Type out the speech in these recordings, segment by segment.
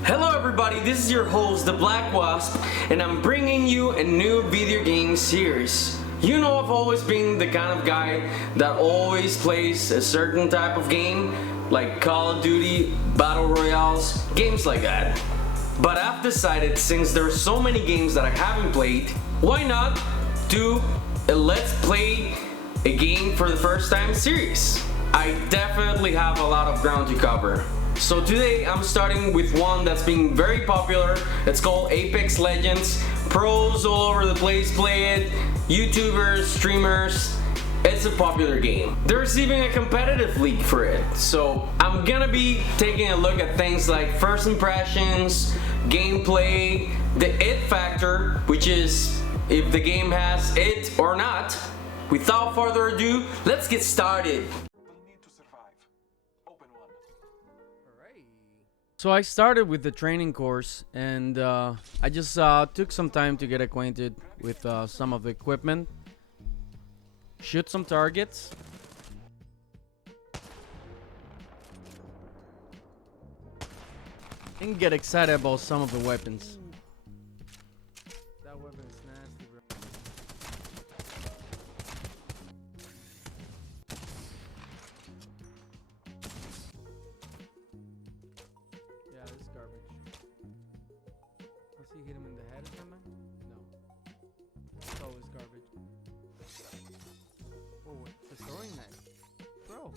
Hello everybody, this is your host, the Black Wasp, and I'm bringing you a new video game series. You know I've always been the kind of guy that always plays a certain type of game, like Call of Duty, Battle Royales, games like that. But I've decided, since there's so many games that I haven't played, why not do a Let's Play a Game for the First Time series? I definitely have a lot of ground to cover. So today I'm starting with one that's been very popular. It's called Apex Legends. Pros all over the place play it, YouTubers, streamers. It's a popular game. There's even a competitive league for it. So I'm gonna be taking a look at things like first impressions, gameplay, the it factor, which is if the game has it or not. Without further ado, let's get started. So I started with the training course, and I just took some time to get acquainted with some of the equipment, shoot some targets, and get excited about some of the weapons. That weapon is nasty, bro. Yeah, this is garbage. Let's see, hit him in the head or something? No. It's always garbage. Oh, it's a throwing knife. Bro.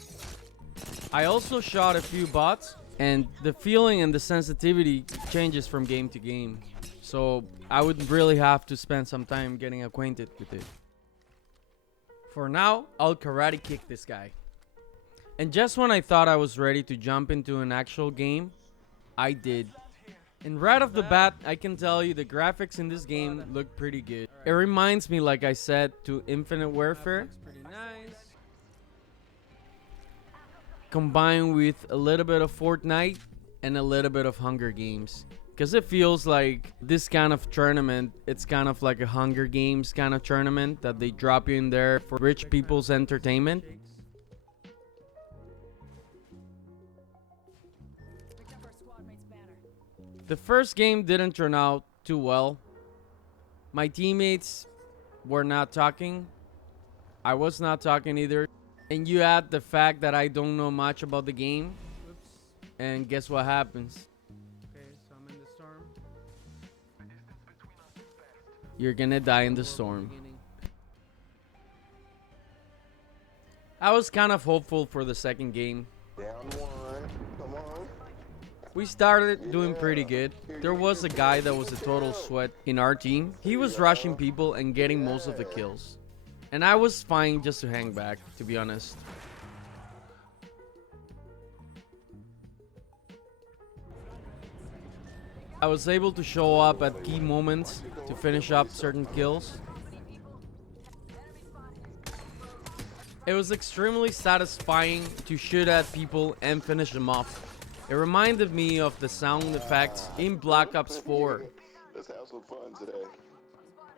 I also shot a few bots, and the feeling and the sensitivity changes from game to game. So I would really have to spend some time getting acquainted with it. For now, I'll karate kick this guy. And just when I thought I was ready to jump into an actual game, I did. And right off the bat, I can tell you the graphics in this game look pretty good. It reminds me, like I said, to Infinite Warfare. Pretty nice. Combined with a little bit of Fortnite and a little bit of Hunger Games. Because it feels like this kind of tournament, it's kind of like a Hunger Games kind of tournament that they drop you in there for rich people's entertainment. The first game didn't turn out too well. My teammates were not talking. I was not talking either. And you add the fact that I don't know much about the game. Oops. And guess what happens? Okay, so I'm in the storm. You're gonna die in the storm. I was kind of hopeful for the second game. Down one. Come on. We started doing pretty good. There was a guy that was a total sweat in our team. He was rushing people and getting most of the kills. And I was fine just to hang back, to be honest. I was able to show up at key moments to finish up certain kills. It was extremely satisfying to shoot at people and finish them off. It reminded me of the sound effects in Black Ops 4. Let's have some fun today.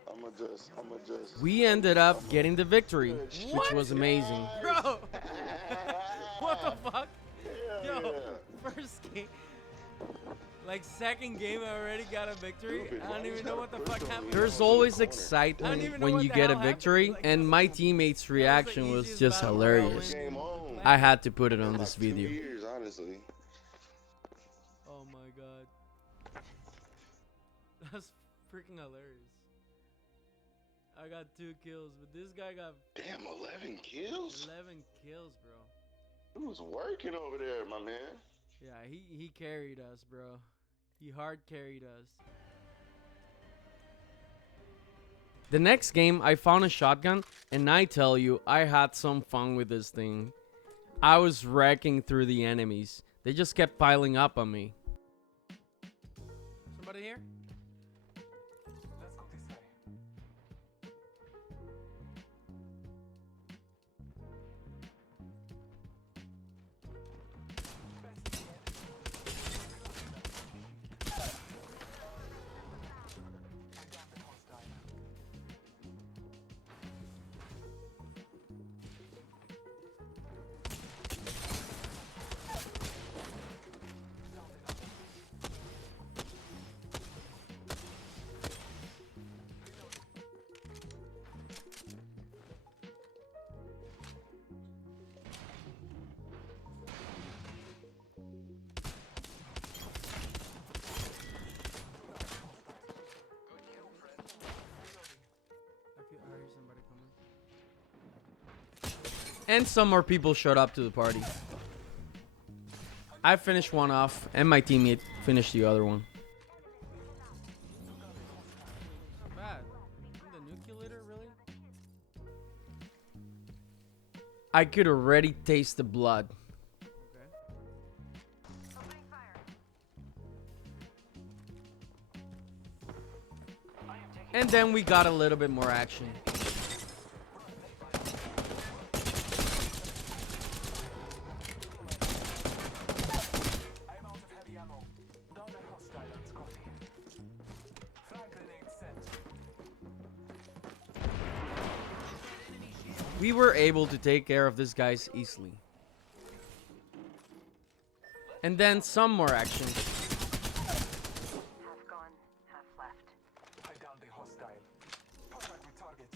I'ma just. We ended up getting the victory, which was amazing. Bro! What the fuck? Yo, first game. Like second game, I already got a victory. I don't even know what the fuck happened. There's always excitement when you get a victory, and my teammate's reaction was just hilarious. I had to put it on this video. Honestly. Oh my god. That's freaking hilarious. I got 2 kills, but this guy got Damn, 11 kills? 11 kills, bro. Who was working over there, my man? Yeah, he carried us, bro. He hard carried us. The next game, I found a shotgun, and I tell you, I had some fun with this thing. I was wrecking through the enemies. They just kept piling up on me. Somebody here? Let's go this way. And some more people showed up to the party. I finished one off, and my teammate finished the other one. Not bad. The nucleator, really? I could already taste the blood. And then we got a little bit more action. I'm out of heavy ammo. Down a hostile on Scotty. Frag grenade set. We were able to take care of these guys easily. And then some more action. Half gone, half left. I downed a hostile. Contact with target.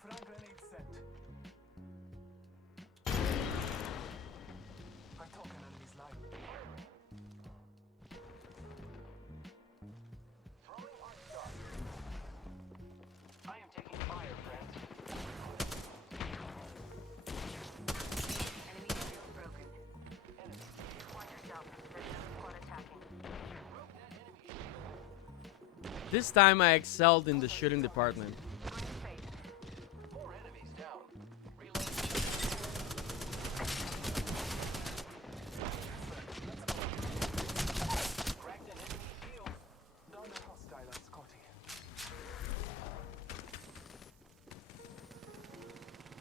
Frag grenade set. I took an enemy's life. Throwing arc dart. I am taking fire, friends. Enemy shield broken. Watch yourself. There's no squad attacking. This time I excelled in the shooting department. Find space. More enemies down. Cracked an enemy shield. Down a hostile on Scotty.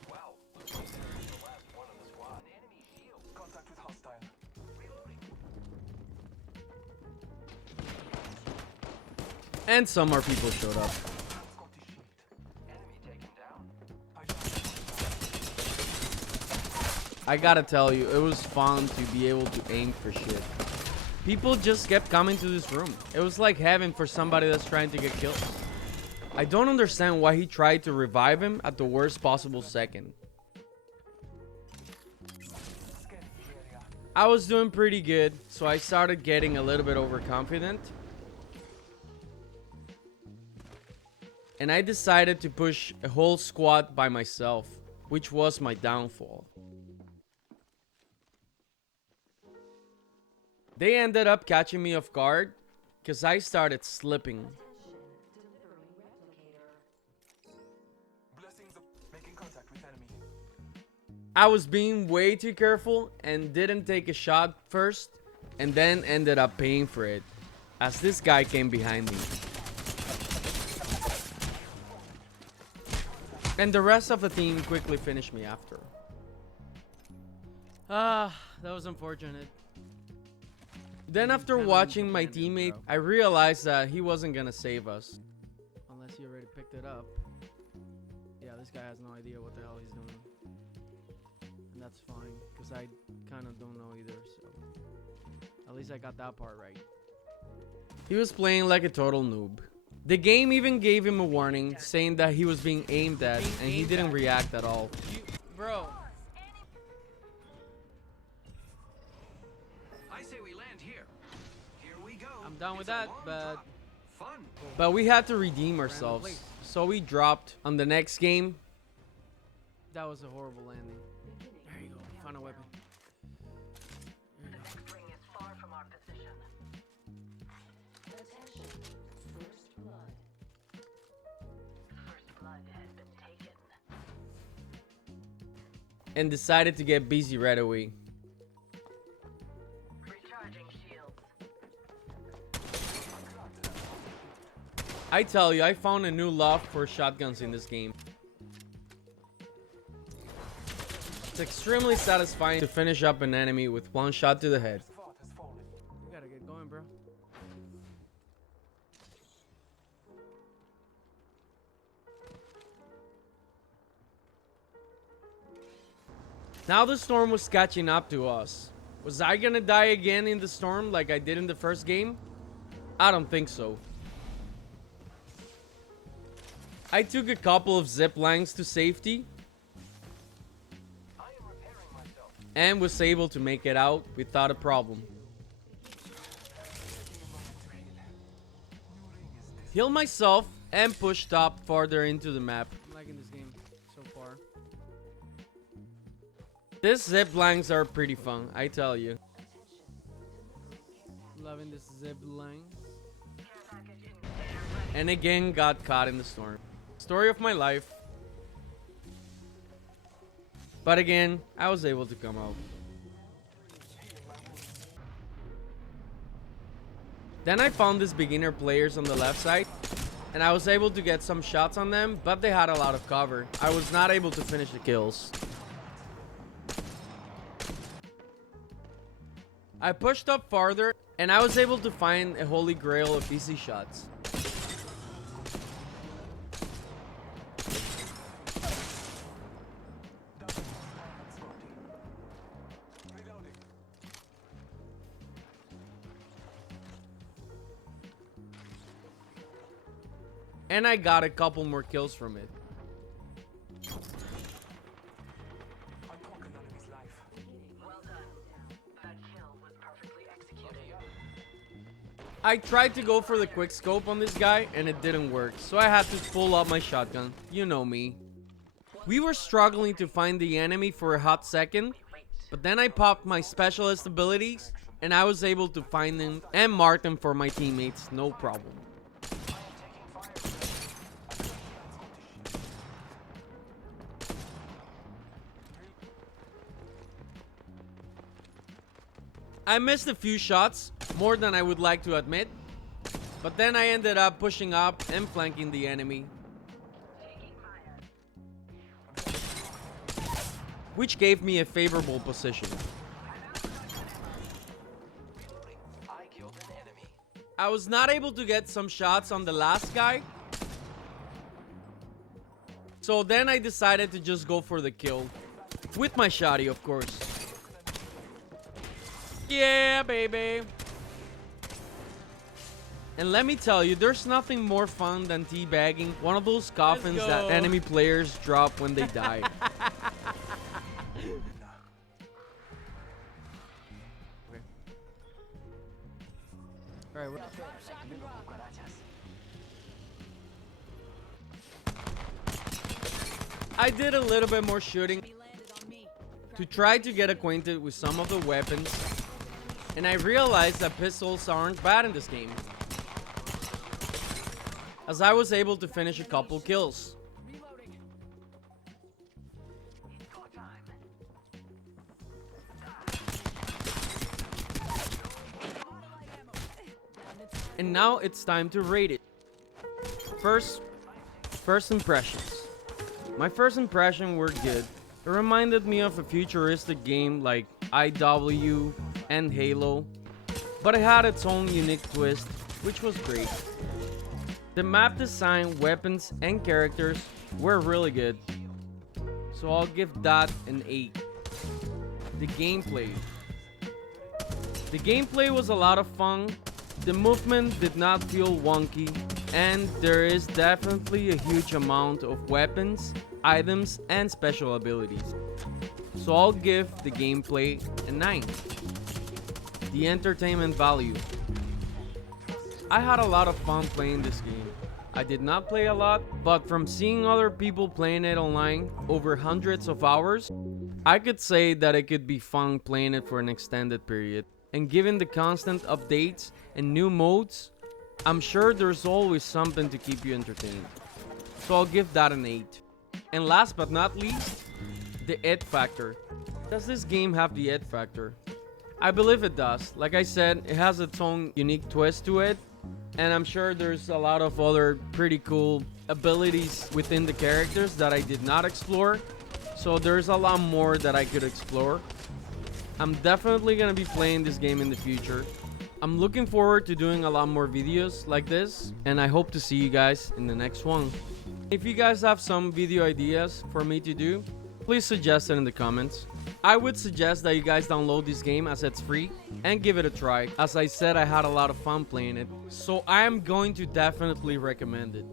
Wow, looks like there's the last one on the squad. An enemy shield. Contact with hostile. Reloading. And some more people showed up. Scotty shield. Enemy taken down. I downed a hostile. I gotta tell you, it was fun to be able to aim for shit. People just kept coming to this room. It was like heaven for somebody that's trying to get killed. I don't understand why he tried to revive him at the worst possible second. Scanning the area. I was doing pretty good, so I started getting a little bit overconfident. And I decided to push a whole squad by myself, which was my downfall. They ended up catching me off guard because I started slipping. Blessings of making contact with enemy. I was being way too careful and didn't take a shot first, and then ended up paying for it as this guy came behind me. And the rest of the team quickly finished me after. That was unfortunate. Then after watching my teammate, I realized that he wasn't gonna save us. Unless he already picked it up. Yeah, this guy has no idea what the hell he's doing. And that's fine, because I kind of don't know either, so... At least I got that part right. He was playing like a total noob. The game even gave him a warning, saying that he was being aimed at, and he didn't react at all. Bro. I say we land here. Here we go. I'm down with It's a that, long but... drop. Fun. But we had to redeem ourselves. So we dropped on the next game. That was a horrible landing. There you go. Find a weapon. The next ring is far from our position. First blood has been taken. And decided to get busy right away. Recharging shields. I tell you, I found a new love for shotguns in this game. It's extremely satisfying to finish up an enemy with one shot to the head. Fort has fallen. You gotta get going, bro. Now the storm was catching up to us. Was I gonna die again in the storm like I did in the first game? I don't think so. I took a couple of zip lines to safety I am repairing myself. and was able to make it out without a problem. New ring is this. Heal myself and push top farther into the map. I'm liking this game so far. These zip lines are pretty fun, I tell you. Loving this zip line. And again got caught in the storm. Story of my life. But again, I was able to come out. Then I found these beginner players on the left side, and I was able to get some shots on them, but they had a lot of cover. I was not able to finish the kills. I pushed up farther, and I was able to find a holy grail of easy shots. And I got a couple more kills from it. Unconquered enemy's life. Well done. That kill was perfectly executed. I tried to go for the quick scope on this guy and it didn't work, so I had to pull out my shotgun. You know me. We were struggling to find the enemy for a hot second, but then I popped my specialist abilities and I was able to find them and mark them for my teammates, no problem. I missed a few shots, more than I would like to admit, but then I ended up pushing up and flanking the enemy, which gave me a favorable position. I killed an enemy. I was not able to get some shots on the last guy, so then I decided to just go for the kill, with my shotty of course. Yeah, baby. And let me tell you, there's nothing more fun than teabagging one of those coffins that enemy players drop when they die. Alright, I did a little bit more shooting to try to get acquainted with some of the weapons, and I realized that pistols aren't bad in this game, as I was able to finish a couple kills. And now it's time to rate it. First impressions. My first impression were good. It reminded me of a futuristic game like IW and Halo, but it had its own unique twist, which was great. The map design, weapons, and characters were really good, so I'll give that an 8. The gameplay. The gameplay was a lot of fun, the movement did not feel wonky, and there is definitely a huge amount of weapons, items, and special abilities. So I'll give the gameplay a 9. The entertainment value. I had a lot of fun playing this game. I did not play a lot, but from seeing other people playing it online over hundreds of hours, I could say that it could be fun playing it for an extended period. And given the constant updates and new modes, I'm sure there's always something to keep you entertained. So I'll give that an 8. And last but not least, the it factor. Does this game have the it factor? I believe it does. Like I said, it has its own unique twist to it, and I'm sure there's a lot of other pretty cool abilities within the characters that I did not explore, so there's a lot more that I could explore. I'm definitely gonna be playing this game in the future. I'm looking forward to doing a lot more videos like this, and I hope to see you guys in the next one. If you guys have some video ideas for me to do, please suggest it in the comments. I would suggest that you guys download this game as it's free and give it a try. As I said, I had a lot of fun playing it, so I am going to definitely recommend it.